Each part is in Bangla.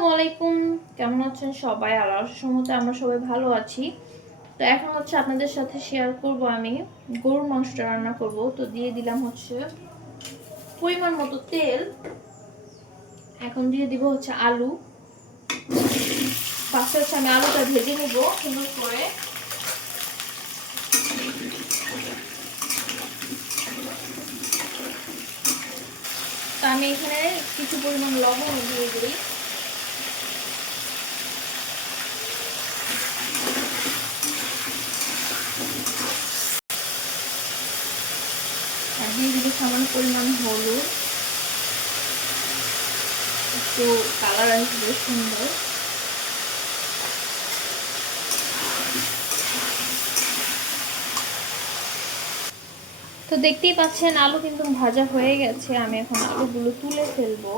আসসালামু আলাইকুম। কেমন আছেন সবাই? আল্লাহর রহমতে আমরা সবাই ভালো আছি। তো এখন হচ্ছে আপনাদের সাথে শেয়ার করব আমি গরুর মাংসটা রান্না করব। তো দিয়ে দিলাম হচ্ছে পরিমাণ মতো তেল। এখন দিয়ে দিব হচ্ছে আলু। ফার্স্টে হচ্ছে আমি আলুটা ভেজে নিব সুন্দর করে। তো আমি এখানে কিছু পরিমাণ লবণ দিয়ে দিই। আর দিয়ে দিব সামান্য পরিমাণ হলুদ, একটু কালার আসবে সুন্দর। তো দেখতেই পাচ্ছেন আলু কিন্তু ভাজা হয়ে গেছে। আমি এখন আলুগুলো তুলে ফেলবো।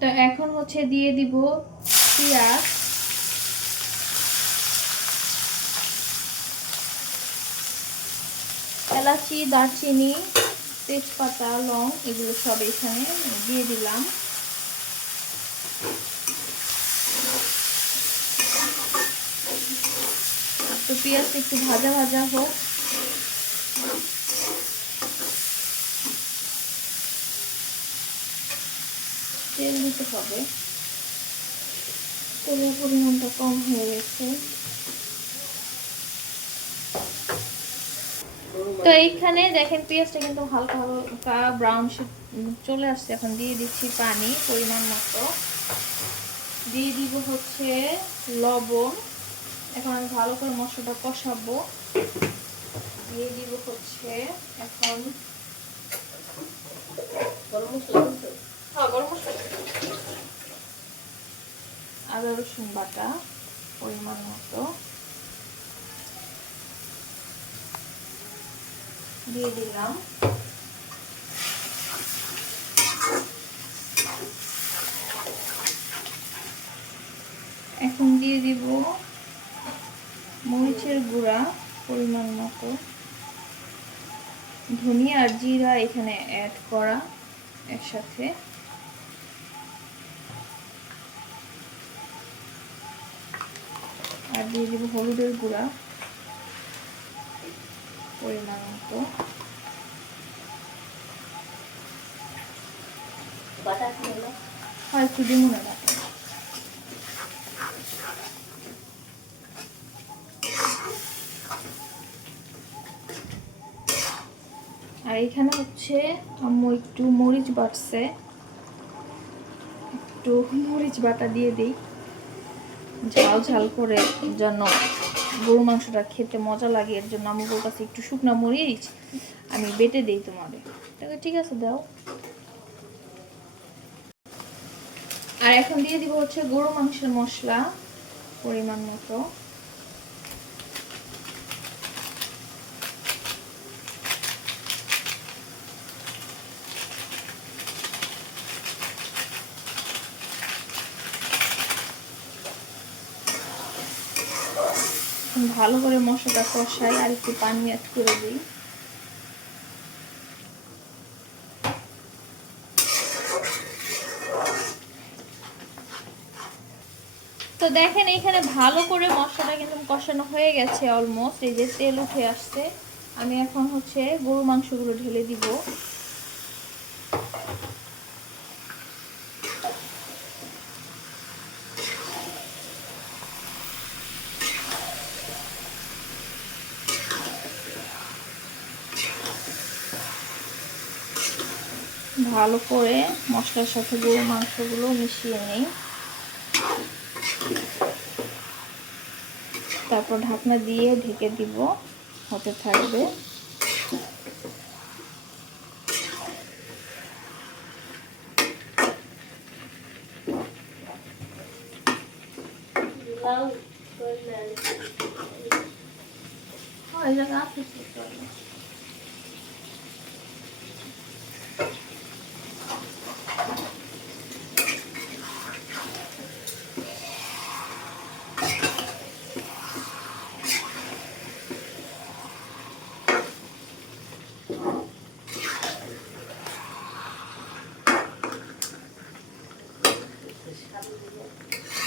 তো এখন হচ্ছে দিয়ে দিব পেঁয়াজ, এলাচি, দারচিনি, তেজপাতা, লং এগুলো সব এখানে দিয়ে দিলাম। তো পেঁয়াজটা একটু ভাজা ভাজা হোক। তেল দিতে হবে, তেলের পরিমাণটা কম হয়ে গেছে। তো এইখানে দেখেন পেঁয়াজটা কিন্তু হালকা হালকা ব্রাউন চলে আসছে। এখন দিয়ে দিচ্ছি পানি পরিমাণ মতো, দিয়ে দিব হচ্ছে লবণ। এখন আমি ভালো করে মশলাটা কষাবো। দিয়ে দিব হচ্ছে এখন গরম মশলা, আদা রসুন বাটা পরিমাণ মতো দিয়ে দিলাম। এখন দিয়ে দিব মরিচের গুঁড়া পরিমাণ মতো, ধনিয়া আর জিরা এখানে অ্যাড করা একসাথে। আর দিয়ে দিব হলুদের গুঁড়া পরিমাণ মতো। হয় একটু দিব না বাটা। আর এখানে হচ্ছে আম্মু একটু মরিচ বাটছে, একটু মরিচ বাটা দিয়ে দিই ঝাল ঝাল করে, যেন গরু মাংসটা খেতে মজা লাগে। এর জন্য আম্মু বলতেছে একটু শুকনা মরিচ আমি বেটে দিই তোমাদের। ঠিক আছে দাও। আর এখন দিয়ে দিব হচ্ছে গরু মাংসের মশলা পরিমাণ মতো। ভালো করে মশলাটা কষাই আর একটু পানি অ্যাড করে দিই। তো দেখেন এখানে ভালো করে মশলাটা কিন্তু কষানো হয়ে গেছে অলমোস্ট। এই যে তেল উঠে আসছে। আমি এখন হচ্ছে গরু মাংসগুলো ঢেলে দিব। ভালো করে মশলার সাথে গরু মাংসগুলো মিশিয়ে নিই। তারপর ঢাকনা দিয়ে ঢেকে দিব, হতে থাকবে।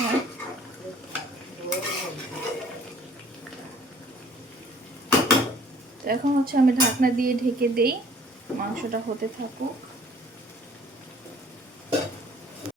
হয়। এখন হচ্ছে আমি ঢাকনা দিয়ে ঢেকে দেই, মাংসটা হতে থাকুক।